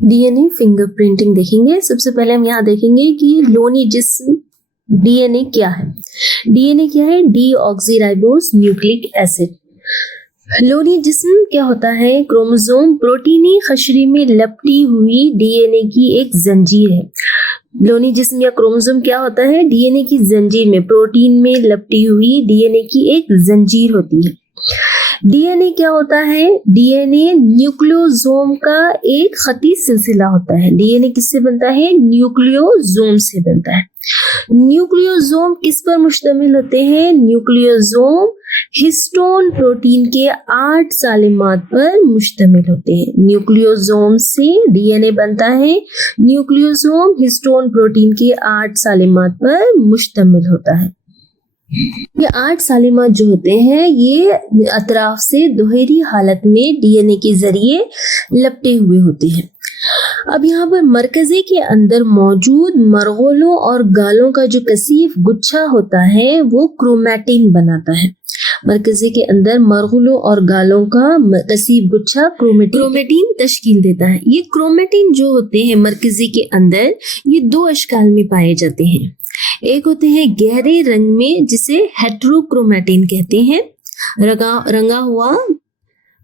D N A fingerprinting देखेंगे। सबसे पहले हम यहाँ देखेंगे कि लोनी जिस्म डीएनए क्या है। डीएनए क्या है? Deoxyribose nucleic acid. लोनी जिस्म क्या होता है? क्रोमोसोम प्रोटीनी खशरी में लपटी हुई डीएनए की एक जंजीर है। लोनी जिस्म या क्रोमोसोम क्या होता है? डीएनए की जंजीर में, प्रोटीन में लपटी हुई डीएनए की एक जंजीर होती है। डीएनए क्या होता है? डीएनए न्यूक्लियोसोम का एक खती सिलसिला होता है। डीएनए किससे बनता है? न्यूक्लियोसोम से बनता है। न्यूक्लियोसोम किस पर मुश्तमिल होते हैं? न्यूक्लियोसोम हिस्टोन प्रोटीन के 8 सालिमात पर मुश्तमिल होते हैं। न्यूक्लियोसोम से डीएनए बनता है। न्यूक्लियोसोम हिस्टोन प्रोटीन के 8 सालिमात पर मुश्तमिल होता है। ये 8 सालिमात जो होते हैं ये अतराफ से दोहरी हालत में डीएनए के जरिए लपटे हुए होते हैं। अब यहाँ पर मरकज़े के अंदर मौजूद मरगोलों और गालों का जो कसीफ गुच्छा होता है वो क्रोमैटिन बनाता है। मरकज़े के अंदर मरगुलों और गालों का कसीफ गुच्छा क्रोमैटिन तश्कील देता है। ये क्रोमैटिन जो होते हैं मरकज़े के अंदर ये 2 अशकाल में पाए जाते हैं। एक होते हैं गहरे रंग में जिसे हेटेरोक्रोमैटिन कहते हैं, रंगा हुआ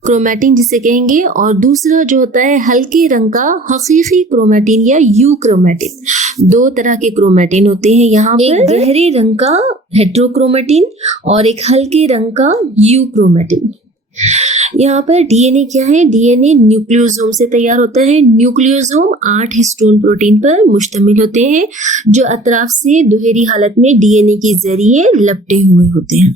क्रोमैटिन जिसे कहेंगे, और दूसरा जो होता है हल्के रंग का हकीकी क्रोमैटिन या यू क्रोमैटिन। 2 तरह के क्रोमैटिन होते हैं यहाँ पर, एक गहरे रंग का हेटेरोक्रोमैटिन और एक हल्के रंग का यू क्रोमैटिन। यहाँ पर डीएनए क्या है? डीएनए न्यूक्लियोसोम से तैयार होता है। न्यूक्लियोसोम 8 हिस्टोन प्रोटीन पर मुश्तमिल होते हैं जो अतराफ से दोहरी हालत में डीएनए के जरिए लपटे हुए होते हैं।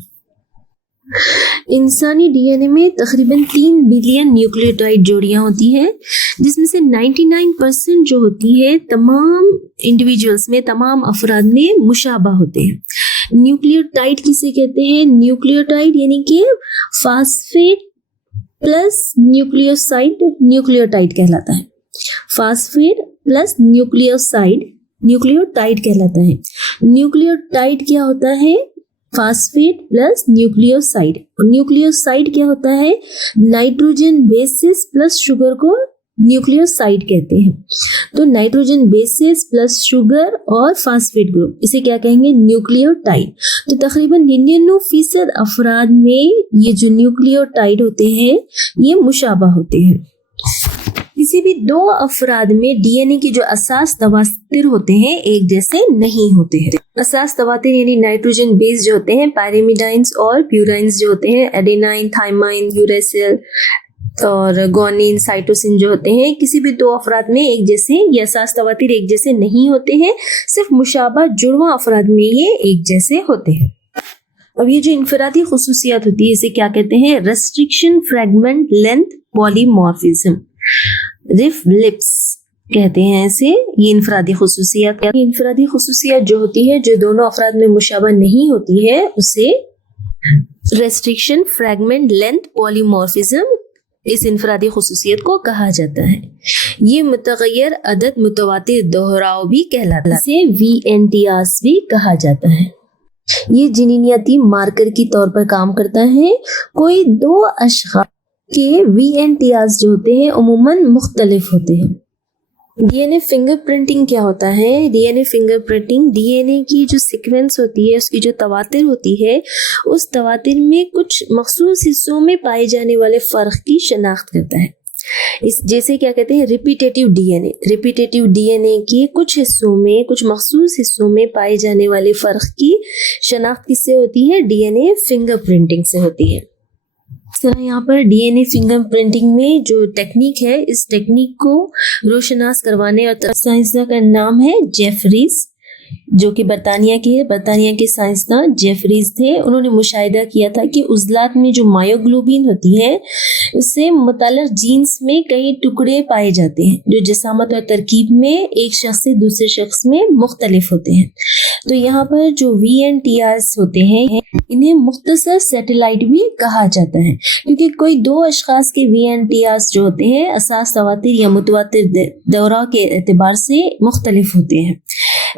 इंसानी डीएनए में तकरीबन 3 बिलियन न्यूक्लियोटाइड जोड़ियां होती हैं, जिसमें से 99% जो होती है तमाम इंडिविजुअल्स में, तमाम अफराद में मुशाबा होते हैं। न्यूक्लियोटाइड किसे कहते हैं? न्यूक्लियोटाइड यानी कि फास्फेट प्लस न्यूक्लियोसाइड न्यूक्लियोटाइड कहलाता है। फास्फेट प्लस न्यूक्लियोटाइड कहलाता है। न्यूक्लियोटाइड क्या होता है? Phosphate plus nucleoside. और न्यूक्लियोसाइड क्या होता है? नाइट्रोजन बेसिस प्लस शुगर को न्यूक्लियोसाइड कहते हैं। तो नाइट्रोजन बेसिस प्लस शुगर और फास्फेट ग्रुप, इसे क्या कहेंगे? न्यूक्लियोटाइड। तो तकरीबन 99% अफराद में ये जो न्यूक्लियोटाइड होते हैं ये मुशाबा होते हैं। किसी भी 2 अफराद में डीएनए की जो असास तवातिर होते हैं एक जैसे नहीं होते हैं। असास तवातिर यानी नाइट्रोजन बेस जो होते हैं, पैरामिडाइंस और प्यूराइंस जो होते हैं, एडेनाइन, थाइमाइन, यूरेसिल और गोनिन, साइटोसिन जो होते हैं, किसी भी 2 अफराद में एक जैसे ये असास तवातिर एक जैसे नहीं होते हैं। सिर्फ मुशाबा जुड़वा अफराद में ये एक जैसे होते हैं। अब ये जो इनफरादी खुसूसियात होती है इसे क्या कहते हैं? रेस्ट्रिक्शन, फ्रैगमेंट, लेंथ, पॉलीमॉर्फिज्म, रिफ्लिप्स कहते हैं इसे। ये इनफरादी खुसूसियात जो होती है जो दोनों अफराद में मुशाबा नहीं होती है उसे रेस्ट्रिक्शन, फ्रैगमेंट, लेंथ, पॉलीमॉर्फिज्म, इस इनफरादी खुसूसियत को कहा जाता है। ये मुतगय्यर अदद मुतवातिर दोहराव भी कहलाता है। इसे VNTRs भी कहा जाता है। ये जिनिनियाती मार्कर की तौर पर काम करता है। कोई 2 अशख़ास के VNTRs जो होते हैं उमूमन मुख्तलिफ होते हैं। डीएनए फिंगरप्रिंटिंग क्या होता है? डीएनए फिंगरप्रिंटिंग डीएनए की जो सीक्वेंस होती है उसकी जो तवातिर होती है उस तवातिर में कुछ मखसूस हिस्सों में पाए जाने वाले फ़र्क की शनाख्त करता है। इस जैसे क्या कहते हैं? रिपीटेटिव डीएनए के कुछ हिस्सों में, कुछ मखसूस हिस्सों में पाए जाने वाले फ़र्क की शनाख्त किससे होती है? डीएनए फिंगरप्रिंटिंग से होती है। यहाँ पर डीएनए फिंगरप्रिंटिंग में जो टेक्निक है, इस टेक्निक को रोशनास करवाने और साइंसदान का नाम है जेफरीज, जो कि बरतानिया के साइंसदान जेफरीज थे। उन्होंने मुशाहिदा किया था कि उज़लात में जो मायोग्लोबिन होती है उससे मुताल्लिक़ जीन्स में कई टुकड़े पाए जाते हैं जो जिसामत और तरकीब में एक शख्स से दूसरे शख्स में मुख्तलिफ होते हैं। तो यहाँ पर जो VNTRs होते हैं इन्हें मुख्तसर सैटेलाइट भी कहा जाता है, क्योंकि कोई 2 अशखास के VNTRs जो होते हैं असास तवातिर या मुतवातिर दौरा के एतबार से मुख्तलिफ होते हैं।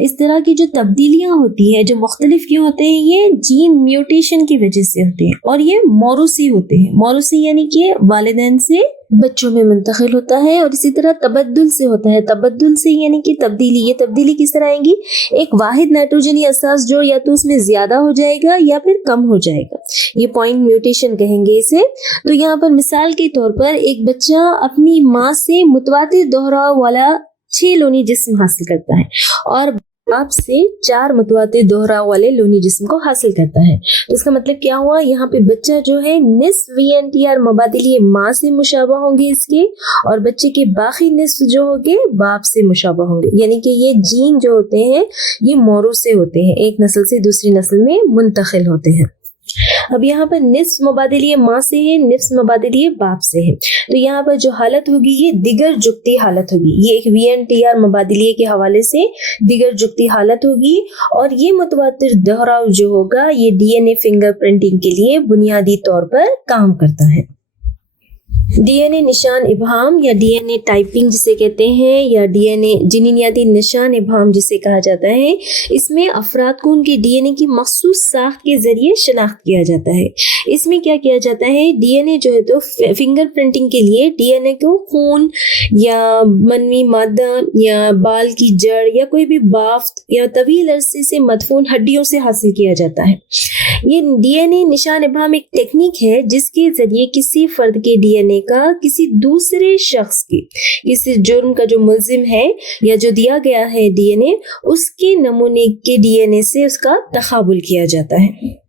इस तरह की जो तब्दीलियां होती है जो मुख्तलिफ क्यों होते हैं? ये जीन म्यूटेशन की वजह से होते हैं और ये मौरूसी होते हैं। मौरूसी यानी कि वालिदैन से बच्चों में मुंतकिल होता है। और इसी तरह तबद्दुल से होता है। तबद्दुल से यानी कि तब्दीली। ये तब्दीली किस तरह आएगी? एक वाहिद नाइट्रोजनी असास जो या तो उसमें ज्यादा हो जाएगा या फिर कम हो जाएगा, ये पॉइंट म्यूटेशन कहेंगे इसे। तो यहाँ पर मिसाल के तौर पर एक बच्चा अपनी माँ से मुतवातिर दोहराव वाला 6 लोनी जिस्म हासिल करता है और बाप से 4 मुतवातिर दोहराव वाले लोनी जिस्म को हासिल करता है। तो इसका मतलब क्या हुआ? यहाँ पे बच्चा जो है निस्फ VNTR मुबादिली माँ से मुशाबा होंगे इसके, और बच्चे के बाकी निस्फ जो होंगे बाप से मुशाबा होंगे। यानी कि ये जीन जो होते हैं ये मोरू से होते हैं, एक नस्ल से दूसरी नस्ल में मुंतकिल होते हैं। अब यहाँ पर निस्फ मुबादिली माँ से है, निस्फ मुबादिली बाप से है। तो यहाँ पर जो हालत होगी ये दिगर जुक्ती हालत होगी। ये एक VNTR मुबादिली के हवाले से दिगर जुक्ती हालत होगी। और ये मुतवातिर दोहराव जो होगा ये DNA फिंगरप्रिंटिंग के लिए बुनियादी तौर पर काम करता है। DNA निशान इबहाम या DNA टाइपिंग जिसे कहते हैं, या DNA जिनियाती निशान इबहाम जिसे कहा जाता है, इसमें अफराद को उनके DNA की मखसूस साख्त के जरिए शनाख्त किया जाता है। इसमें क्या किया जाता है? DNA जो है तो फिंगर प्रिंटिंग के लिए DNA को खून या मनवी मादा या बाल की जड़ या कोई भी बाफ्त या तवील अरसे से मदफून हड्डियों से हासिल किया जाता है। ये DNA निशान इबहाम एक टेक्निक है जिसके जरिए किसी फर्द के DNA का किसी दूसरे शख्स के किसी जुर्म का जो मुल्जिम है या जो दिया गया है DNA, उसके नमूने के DNA से उसका तकाबुल किया जाता है।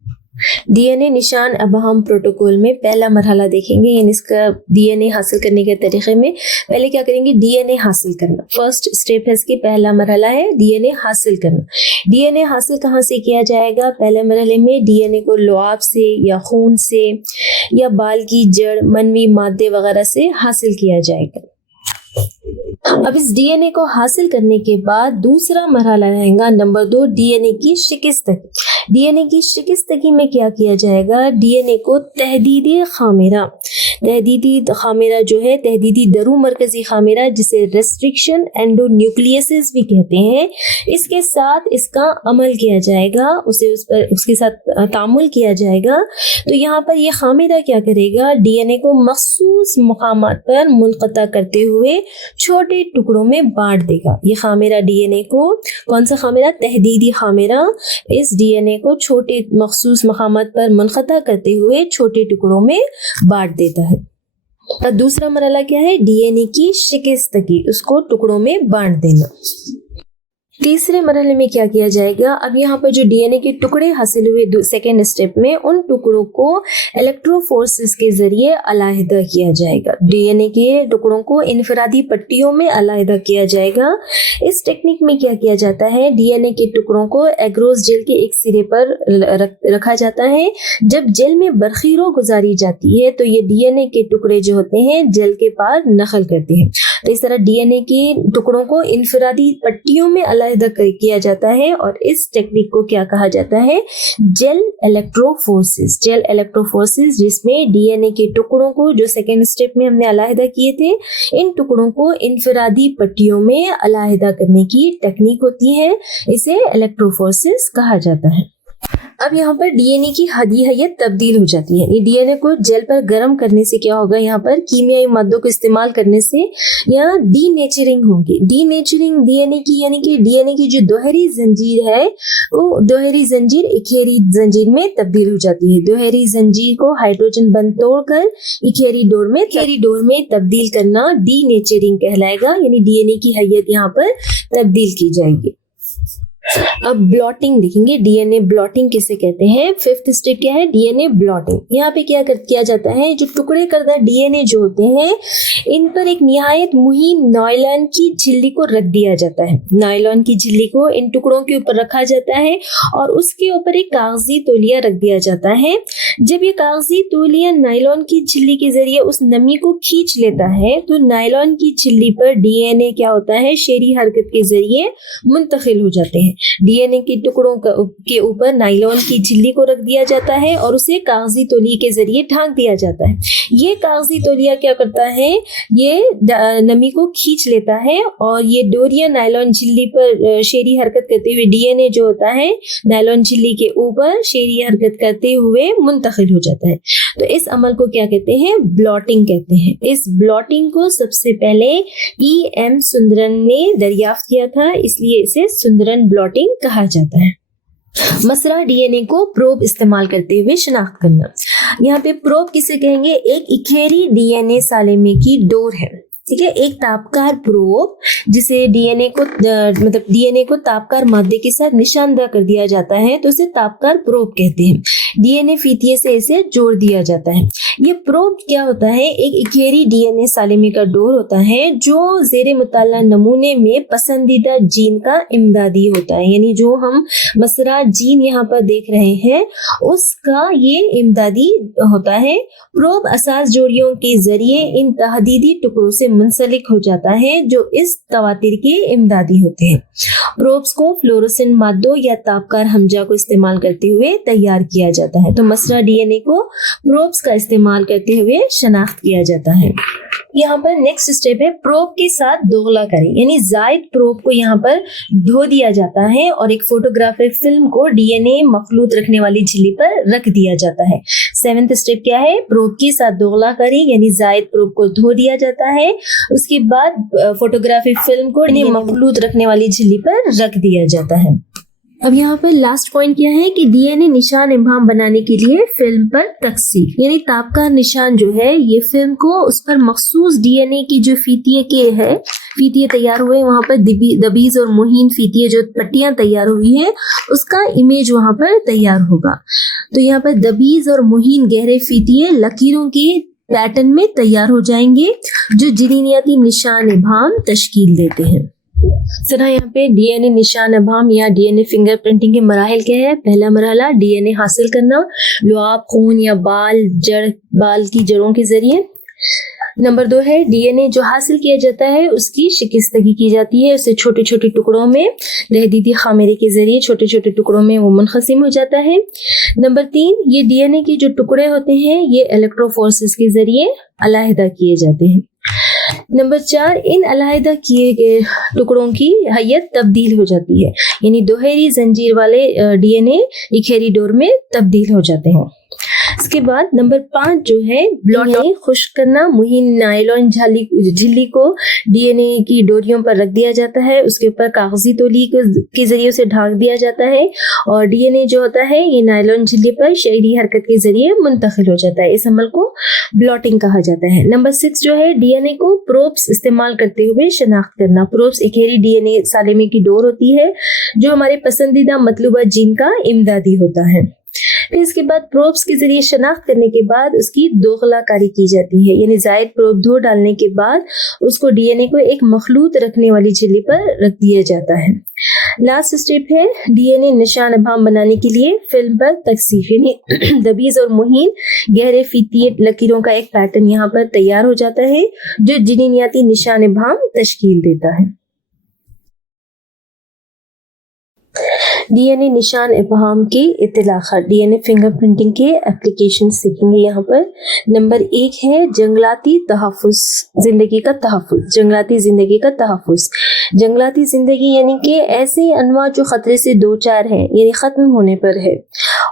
DNA निशान इबहाम प्रोटोकॉल में पहला मरहला देखेंगे, यानी इसका DNA हासिल करने के तरीके में पहले क्या करेंगे? DNA हासिल करना। फर्स्ट स्टेप है इसकी, पहला मरहला है DNA हासिल करना। DNA हासिल कहाँ से किया जाएगा? पहले मरहले में DNA को लुआब से या खून से या बाल की जड़ मनवी मादे वगैरह से हासिल किया जाएगा। अब इस DNA को हासिल करने के बाद दूसरा मरहला रहेगा नंबर 2, DNA की शिकस्तगी। DNA की शिकस्तगी में क्या किया जाएगा? DNA को तहदीदी खामेरा जो है, तहदीदी दरू मरकजी खामेरा जिसे रेस्ट्रिक्शन एंडोन्यूक्लियसिस भी कहते हैं, इसके साथ इसका अमल किया जाएगा, उसके साथ तामुल किया जाएगा। तो यहाँ पर ये खामेरा क्या करेगा? DNA को मखसूस मुकामात पर मुनक़ता करते हुए छोटे टुकड़ों में बांट देगा। ये खामेरा DNA को, कौन सा खामेरा? तहदीदी खामेरा, इस DNA को छोटे मखसूस मकामात पर मुनक़ता करते हुए छोटे टुकड़ों में बांट देता है। और दूसरा मरहला क्या है? DNA की शिकस्तगी, उसको टुकड़ों में बांट देना। तीसरे मरहले में क्या किया जाएगा? अब यहाँ पर जो DNA के टुकड़े हासिल हुए सेकेंड स्टेप में, उन टुकड़ों को इलेक्ट्रोफोर्सेस के जरिए अलहदा किया जाएगा। DNA के टुकड़ों को इनफरादी पट्टियों में अलहदा किया जाएगा। इस टेक्निक में क्या किया जाता है? DNA के टुकड़ों को एग्रोस जेल के एक सिरे पर रखा जाता है। जब जेल में बरखीरों गुजारी जाती है तो ये DNA के टुकड़े जो होते हैं जेल के पार नकल करते हैं। तो इस तरह DNA के टुकड़ों को इनफरादी पट्टियों में अलहदा किया जाता है और इस टेक्निक को क्या कहा जाता है? जेल इलेक्ट्रोफोर्सेस। जेल इलेक्ट्रोफोर्सेस जिसमें DNA के टुकड़ों को जो सेकेंड स्टेप में हमने अलहदा किए थे, इन टुकड़ों को इनफरादी पट्टियों में अलहदा करने की टेक्निक होती है, इसे इलेक्ट्रोफोर्सेस कहा जाता है। अब यहाँ पर DNA की हैयत तब्दील हो जाती है। ये DNA को जेल पर गर्म करने से क्या होगा? यहाँ पर कीमियाई मादों को इस्तेमाल करने से यहाँ डीनेचरिंग होगी। डीनेचरिंग DNA की, यानी कि DNA की जो दोहरी जंजीर है वो दोहरी जंजीर इखेरी जंजीर में तब्दील हो जाती है। दोहरी जंजीर को हाइड्रोजन बंद तोड़कर इखेरी डोर में तब्दील करना डीनेचरिंग कहलाएगा, यानी DNA की हैयत यहाँ पर तब्दील की जाएगी। अब ब्लॉटिंग देखेंगे। DNA ब्लॉटिंग किसे कहते हैं? फिफ्थ स्टेप क्या है? DNA blotting. यहाँ पे क्या किया जाता है? जो टुकड़े करदा DNA जो होते हैं इन पर एक निहायत मुहीन नायलॉन की झिल्ली को रख दिया जाता है। नायलॉन की झिल्ली को इन टुकड़ों के ऊपर रखा जाता है और उसके ऊपर एक कागजी तौलिया रख दिया जाता है। जब ये कागजी तौलिया नायलॉन की झिल्ली के जरिए उस नमी को खींच लेता है तो नायलॉन की झिल्ली पर DNA क्या होता है? शेरी हरकत के जरिए मुंतकिल हो जाते हैं। DNA के टुकड़ों के ऊपर नायलॉन की झिल्ली को रख दिया जाता है और उसे कागजी तौलिया के जरिए ढांक दिया जाता है। ये कागजी तौलिया क्या करता है? ये नमी को खींच लेता है और ये डोरिया नायलॉन झिल्ली पर शेरी हरकत करते हुए DNA जो होता है नायलॉन झिल्ली के ऊपर शेरी हरकत करते हुए मुंतकिल منتقل ہو جاتا ہے. تو اس عمل کو کیا کہتے ہیں؟ بلاٹنگ کہتے ہیں. اس بلاٹنگ کو سب سے پہلے ایم سندرن نے دریافت کیا تھا، اس لیے اسے سندرن بلاٹنگ کہا جاتا ہے. مسئلہ ڈی این اے کو پروب استعمال کرتے ہوئے شناخت کرنا. یہاں پہ پروب کسے کہیں گے؟ ایک اکھیری ڈی این اے سالمے کی ڈور ہے. ٹھیک ہے، ایک تابکار پروب جسے ڈی این اے کو تابکار مادے کے ساتھ نشاندہ کر دیا جاتا ہے تو اسے تابکار پروب کہتے ہیں. ڈی این اے فیتیے سے اسے جوڑ دیا جاتا ہے. یہ پروب کیا ہوتا ہے؟ ایک اکھیری ڈی این اے سالمے کا ڈور ہوتا ہے جو زیر مطالعہ نمونے میں پسندیدہ جین کا امدادی ہوتا ہے. یعنی جو ہم مسئلہ جین یہاں پر دیکھ رہے ہیں اس کا یہ امدادی ہوتا ہے. پروب اساس جوڑیوں کے ذریعے ان تحدیدی ٹکڑوں سے منسلک ہو جاتا ہے جو اس تواتر کے امدادی ہوتے ہیں. پروبس کو فلوروسنٹ مادوں یا تابکار ہمجا کو استعمال کرتے ہوئے تیار کیا جاتا ہے. تو مسئلہ ڈی این اے کو پروبس کا استعمال کرتے ہوئے شناخت کیا جاتا ہے. یہاں پر نیکسٹ اسٹیپ ہے پروب کے ساتھ دوغلہ کریں، یعنی زائد پروب کو یہاں پر دھو دیا جاتا ہے اور ایک فوٹوگرافک فلم کو ڈی این اے مخلوط رکھنے والی جھلی پر رکھ دیا جاتا ہے. 7th اسٹیپ کیا ہے؟ پروب کے ساتھ دوغلہ کریں، یعنی زائد پروب کو دھو دیا جاتا ہے، اس کے بعد فوٹوگرافک فلم کو مخلوط رکھنے والی جھلی پر رکھ دیا جاتا ہے. اب یہاں پر لاسٹ پوائنٹ کیا ہے کہ ڈی این اے نشان ابہام بنانے کے لیے فلم پر تکثیف، یعنی تابکار نشان جو ہے یہ فلم کو اس پر مخصوص ڈی این اے کی جو فیتیے تیار ہوئے وہاں پر دبیز اور مہین فیتیے جو پٹیاں تیار ہوئی ہیں اس کا امیج وہاں پر تیار ہوگا. تو یہاں پر دبیز اور مہین گہرے فیتیے لکیروں کے پیٹرن میں تیار ہو جائیں گے جو جنینیاتی نشان ابہام تشکیل دیتے ہیں. سنا یہاں پہ ڈی این اے نشان ابہام یا D N a finger printing کے مراحل کیا ہے؟ پہلا مرحلہ ڈی این اے حاصل کرنا لعاب، خون یا بال کی جڑوں کے ذریعے. نمبر 2 ہے ڈی این اے جو حاصل کیا جاتا ہے اس کی شکستگی کی جاتی ہے، اسے چھوٹے چھوٹے ٹکڑوں میں تحدیدی خامیرے کے ذریعے چھوٹے چھوٹے ٹکڑوں میں وہ منقسم ہو جاتا ہے. نمبر 3 یہ ڈی این اے کے جو ٹکڑے ہوتے ہیں یہ الیکٹروفورسز کے ذریعے علیحدہ کیے جاتے ہیں. نمبر 4 ان علیحدہ کیے گئے ٹکڑوں کی حیت تبدیل ہو جاتی ہے، یعنی دوہری زنجیر والے ڈی این اے اکھیری ڈور میں تبدیل ہو جاتے ہیں. اس کے بعد نمبر 5 جو ہے بلاٹنگ، خشک کرنا. مہین نائلون جھلی کو ڈی این اے کی ڈوریوں پر رکھ دیا جاتا ہے، اس کے اوپر کاغذی تولی کے ذریعے سے ڈھانک دیا جاتا ہے اور ڈی این اے جو ہوتا ہے یہ نائلون جھلی پر شعری حرکت کے ذریعے منتقل ہو جاتا ہے. اس عمل کو بلاٹنگ کہا جاتا ہے. نمبر 6 جو ہے ڈی این اے کو پروبس استعمال کرتے ہوئے شناخت کرنا. پروبس اکھیری ڈی این اے سالمے کی ڈور ہوتی ہے جو ہمارے پسندیدہ مطلوبہ جین کا امدادی ہوتا ہے. پھر اس کے بعد پروبس کے ذریعے شناخت کرنے کے بعد اس کی دوغلہ کاری کی جاتی ہے، یعنی زائد پروب دھو ڈالنے کے بعد اس کو ڈی این اے کو ایک مخلوط رکھنے والی جھلی پر رکھ دیا جاتا ہے. لاسٹ اسٹیپ ہے ڈی این اے نشان ابہام بنانے کے لیے فلم پر تکثیف، یعنی دبیز اور مہین گہرے فیتیے لکیروں کا ایک پیٹرن یہاں پر تیار ہو جاتا ہے جو جنینیاتی نشان ابہام تشکیل دیتا ہے. ڈی این اے نشان ابہام کے اطلاقات، D N a finger printing کے اپلیکیشن سیکھیں گے یہاں پر. نمبر 1 ہے جنگلاتی تحفظ، زندگی کا تحفظ. جنگلاتی زندگی کا تحفظ، جنگلاتی زندگی یعنی کہ ایسے انواع جو خطرے سے دوچار ہیں یعنی ختم ہونے پر ہے،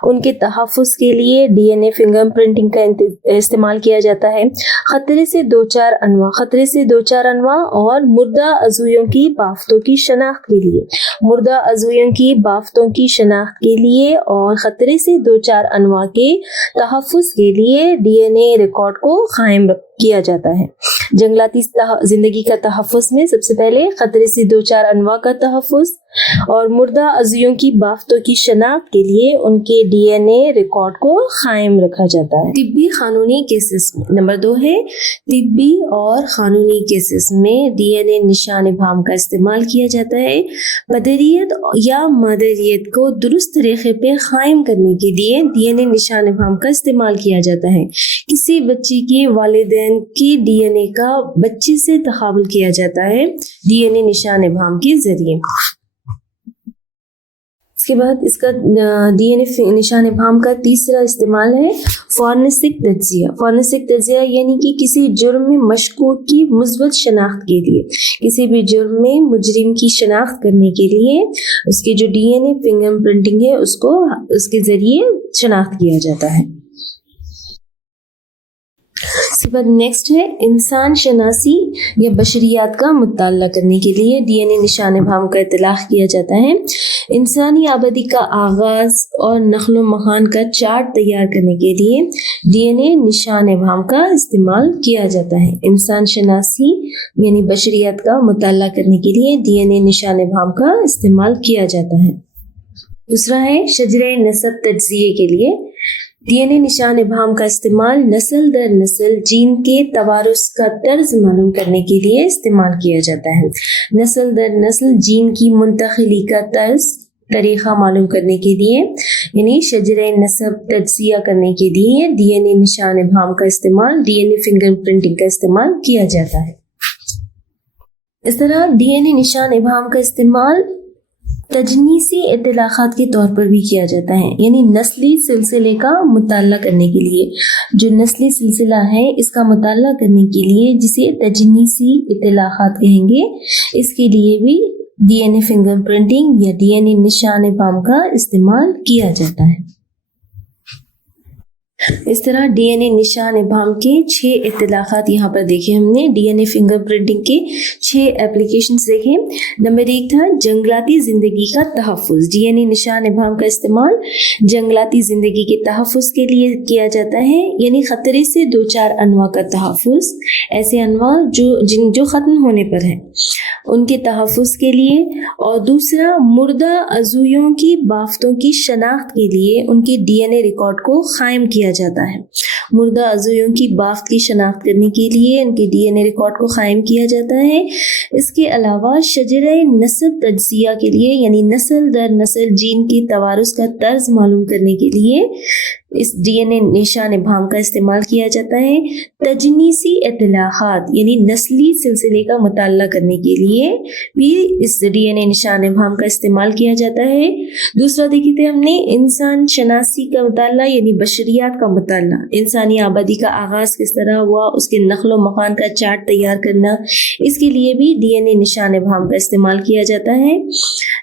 ان کے تحفظ کے لیے D N a finger printing کا استعمال کیا جاتا ہے. خطرے سے دوچار انواع اور مردہ عضویوں کی بافتوں کی شناخت کے لیے، مردہ عضویوں کی بافتوں کی شناخت کے لیے اور خطرے سے دوچار انواع کے تحفظ کے لیے ڈی این اے ریکارڈ کو قائم کیا جاتا ہے. جنگلاتی زندگی کا تحفظ میں سب سے پہلے خطرے سے دوچار انواع کا تحفظ اور مردہ عضویوں کی بافتوں کی شناخت کے لیے ان کے ڈی این اے ریکارڈ کو قائم رکھا جاتا ہے. طبی قانونی کیسز میں نمبر 2 ہے طبی اور قانونی کیسز میں ڈی این اے نشان ابہام کا استعمال کیا جاتا ہے. پدریت یا مادریت کو درست طریقے پہ قائم کرنے کے لیے ڈی این اے نشان ابہام کا استعمال کیا جاتا ہے. کسی بچے کے والدین کی ڈی این اے کا بچے سے تقابل کیا جاتا ہے ڈی این اے نشان ابہام کے ذریعے. اس کے بعد اس کا ڈی این اے نشان ابہام کا تیسرا استعمال ہے فورنسک تجزیہ. فورنسک تجزیہ یعنی کہ کسی جرم میں مشکوک کی مثبت شناخت کے لیے، کسی بھی جرم میں مجرم کی شناخت کرنے کے لیے اس کے جو D N a finger printing ہے اس کو اس کے ذریعے شناخت کیا جاتا ہے. इसके बाद नेक्स्ट है इंसान शनासी या बशरियात का मुताला करने के लिए डीएनए निशान भाम का इतलाक़ किया जाता है। इंसानी आबादी का आगाज़ और नस्ल मकान का चार्ट तैयार करने के लिए डीएनए निशान भाम का इस्तेमाल किया जाता है। इंसान शनासी यानी बशरियात का मुताला करने के लिए डीएनए निशान भाम का इस्तेमाल किया जाता है। दूसरा है शजरे नसब तज्ज़िये के लिए डीएनए निशान भाम का इस्तेमाल नस्ल दर नस्ल जीन के तवारुस का तर्ज मालूम करने के लिए इस्तेमाल किया जाता है। नस्ल दर नस्ल जीन की मुंतकिली का तरीक़ा मालूम करने के लिए यानी शजरे नसब तज्ज़िया करने के लिए डीएनए निशान भाम का इस्तेमाल, डीएनए फिंगरप्रिंटिंग का इस्तेमाल किया जाता है। इस तरह डीएनए निशान भाम का इस्तेमाल तजनीसी इतलाक़ात के तौर पर भी किया जाता है, यानी नस्ली सिलसिले का मुताला करने के लिए। जो नस्ली सिलसिला है इसका मुताला करने के लिए जिसे तजनीसी इतलाक़ात कहेंगे, इसके लिए भी डीएनए फिंगरप्रिंटिंग या डीएनए निशान भाम का इस्तेमाल किया जाता है। इस तरह डीएनए निशान भाम के 6 इतलाक़ात यहाँ पर देखे हमने। डीएनए फिंगरप्रिंटिंग के 6 एप्लीकेशंस देखे। नंबर 1 था जंगलाती ज़िंदगी का तहफ़्फ़ुज़। डीएनए निशान भाम का इस्तेमाल जंगलाती ज़िंदगी के तहफ़्फ़ुज़ के लिए किया जाता है, यानी ख़तरे से 2-4 अनवा का तहफ़्फ़ुज़, ऐसे अनवा जो ख़त्म होने पर हैं उनके तहफ़्फ़ुज़ के लिए। और दूसरा मुर्दा अज़ूयों की बाफ्तों की शनाख्त के लिए उनके डीएनए रिकॉर्ड को क़ायम किया जाता है। मुर्दा अज़ूयों की बाफ्त की शनाख्त करने के लिए उनके डीएनए रिकॉर्ड को क़ायम किया जाता है। इसके अलावा शजरे नस्ब तज्ज़िया के लिए यानी नस्ल दर नस्ल जीन की तवारुस का तर्ज मालूम करने के लिए इस डीएनए निशान भाम का इस्तेमाल किया जाता है। तजनीसी इतलाक़ात यानी नस्ली सिलसिले का मुताला करने के लिए भी इस डीएनए निशान भाम का इस्तेमाल किया जाता है। दूसरा देखे थे हमने इंसान शनासी का मुताला यानी बशरियात का मुताला, इंसानी आबादी का आगाज़ किस तरह हुआ, उसके नस्ल मकान का चार्ट तैयार करना, इसके लिए भी डीएनए निशान भाम का इस्तेमाल किया जाता है।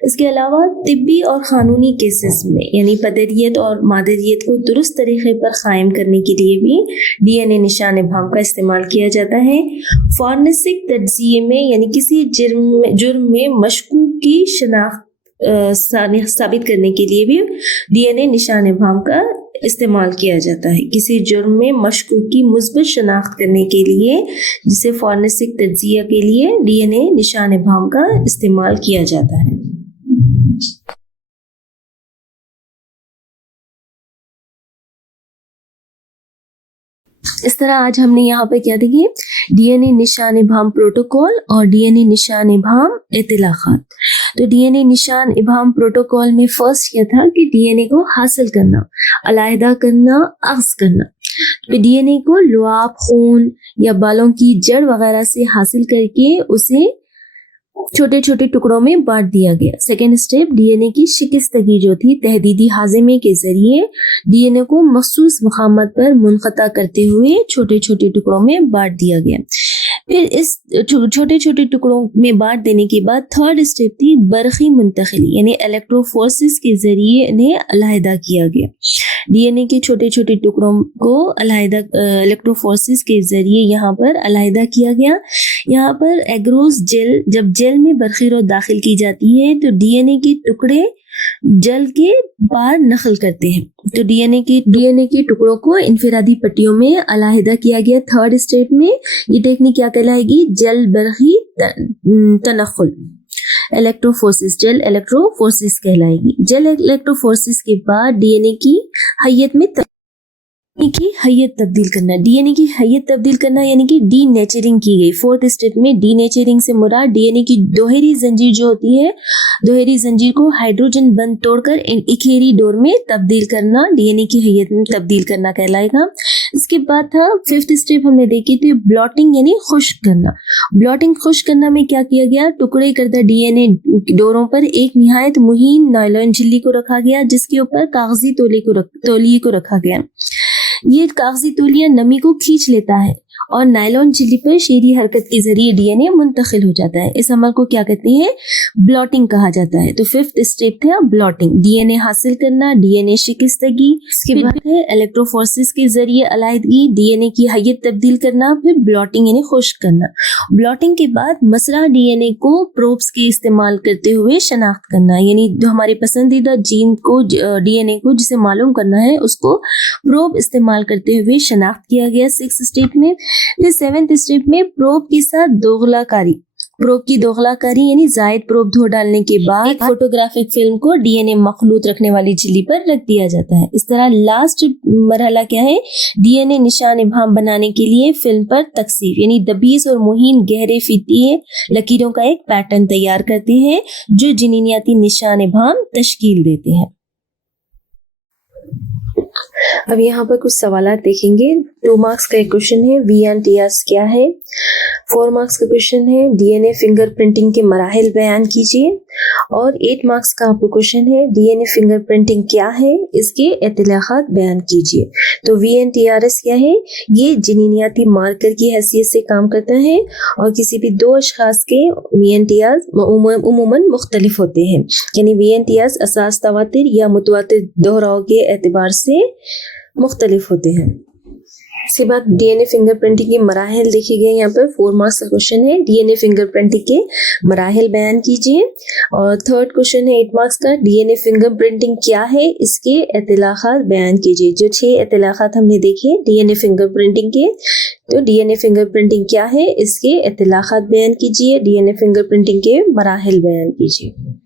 इसके अलावा तिब्बी और क़ानूनी केसेस में यानी पदरियत और मादरियत को दुरुस्त तरीक़े पर क़ायम करने के लिए भी डीएनए निशान भाम का इस्तेमाल किया जाता है। फॉरेंसिक तज्ज़िये में यानी किसी जुर्म में मशकूक की शनाख्त साबित करने के लिए भी डीएनए निशान भाम का इस्तेमाल किया जाता है। किसी जुर्म में मशकूक की मुस्बत शनाख्त करने के लिए जिसे फॉरेंसिक तज्ज़िया के लिए डीएनए निशान भाम का इस्तेमाल किया जाता है। इस तरह आज हमने यहाँ पे क्या देखे, डीएनए निशान भाम प्रोटोकॉल और डीएनए निशान भाम इतलाक़ात। तो डीएनए निशान भाम प्रोटोकॉल में फर्स्ट क्या था कि डीएनए को हासिल करना, अलहदा करना, अख्ज़ करना। तो डीएनए को लुआब, खून या बालों की जड़ वगैरह से हासिल करके उसे छोटे छोटे टुकड़ों में बांट दिया गया। सेकेंड स्टेप डीएनए की शिकस्तगी जो थी तहदीदी हाजिमे के जरिए डीएनए को मखसूस मकामात पर मुनक़ता करते हुए छोटे छोटे टुकड़ों में बांट दिया गया। फिर इस छोटे छोटे टुकड़ों में बांट देने के बाद थर्ड स्टेप थी बरक़ी मुंतक़िली यानी इलेक्ट्रोफोरेसिस के जरिए इन्हें अलहदा किया गया। डीएनए के छोटे छोटे टुकड़ों को अलहदा इलेक्ट्रोफोरेसिस के जरिए यहाँ पर अलहदा किया गया। यहाँ पर एग्रोस जेल, जब जेल में बरक़ी दाखिल की जाती है तो डीएनए के टुकड़े जल के बाहर नकल करते हैं। तो डीएनए के टुकड़ों को इनफिरादी पट्टियों में अलहदा किया गया। थर्ड स्टेप में ये टेक्निक क्या कहलाएगी, जल बरक़ी तनक़ुल इलेक्ट्रोफोरेसिस, जल इलेक्ट्रोफोरेसिस कहलाएगी। जल इलेक्ट्रोफोरेसिस के बाद डीएनए की हैयत तब्दील करना, डीएनए की हैयत तब्दील करना यानी कि डी नेचरिंग की गई। फोर्थ स्टेप में डी नेचरिंग से मुराद डीएनए की दोहरी जंजीर जो होती है, दोहरी जंजीर को हाइड्रोजन बंद तोड़कर इखेरी डोर में तब्दील करना, डीएनए की हैयत में तब्दील करना कहलाएगा। इसके बाद था फिफ्थ स्टेप हमने देखी थी ब्लॉटिंग यानी खुश्क करना। ब्लॉटिंग खुश्क करना में क्या किया गया, टुकड़े करदा डीएनए डोरों पर एक निहायत मुहीन नायलॉन झिल्ली को रखा गया जिसके ऊपर कागजी तौलिए को रखा गया। ये कागजी तौलिया नमी को खींच लेता है और नायलॉन झिल्ली पर शेरी हरकत के जरिए डीएनए मुंतकिल हो जाता है। इस अमल को क्या कहते हैं? ब्लॉटिंग कहा जाता है। तो फिफ्थ स्टेप था ब्लॉटिंग, डीएनए हासिल करना, डीएनए शिकस्तगी, इसके बाद है इलेक्ट्रोफोरेसिस के जरिए अलहदगी, डीएनए की हैयत तब्दील करना, फिर ब्लॉटिंग यानी खुश्क करना। ब्लॉटिंग के बाद मसरा डीएनए को प्रोब्स के इस्तेमाल करते हुए शनाख्त करना, यानी जो हमारे पसंदीदा जीन को डीएनए को जिसे मालूम करना है उसको प्रोब इस्तेमाल करते हुए शनाख्त किया गया 6 स्टेप में। फिर 7th स्टेप में प्रोब के साथ दोगलाकारी, प्रोब की दोगलाकारी यानी जायद प्रोब धो डालने के बाद एक फोटोग्राफिक फिल्म को डीएनए मखलूत रखने वाली झिल्ली पर रख दिया जाता है। इस तरह लास्ट मरहला क्या है? डीएनए निशान इबाम बनाने के लिए फिल्म पर तकसीफ यानी दबीस और मुहीन गहरे फीतीय लकीरों का एक पैटर्न तैयार करते हैं जो जिनिनियाती निशान इबाम तश्कील देते हैं। अब यहाँ पर कुछ सवालात देखेंगे। 2 मार्क्स का एक क्वेश्चन है VNTRs क्या है। 4 मार्क्स का क्वेश्चन है डीएनए फिंगरप्रिंटिंग के मराहिल बयान कीजिए। और 8 मार्क्स का आपको क्वेश्चन है डीएनए फिंगरप्रिंटिंग क्या है, इसके इत्तलाहात बयान कीजिए। तो VNTRs क्या है? ये जिनिनियाती मार्कर की हैसियत से काम करता है और किसी भी 2 अशखास के VNTRs उमूमन मुख्तलिफ होते हैं, यानी VNTRs असास तवातिर या मुतवातिर दोहराव के एतबार से मुख्तलिफ होते हैं। इसके बाद डीएनए फिंगरप्रिंटिंग के मराहिल देखे गए। यहाँ पर 4 मार्क्स का क्वेश्चन है डीएनए फिंगरप्रिंटिंग के मराहिल बयान कीजिए। और 3rd क्वेश्चन है 8 मार्क्स का डीएनए फिंगरप्रिंटिंग क्या है, इसके इत्तलाहात बयान कीजिए। जो 6 इत्तलाहात हमने देखे डीएनए फिंगरप्रिंटिंग के, तो डीएनए फिंगरप्रिंटिंग क्या है, इसके इत्तलाहात बयान कीजिए, डीएनए फिंगरप्रिंटिंग के मराहिल बयान कीजिए।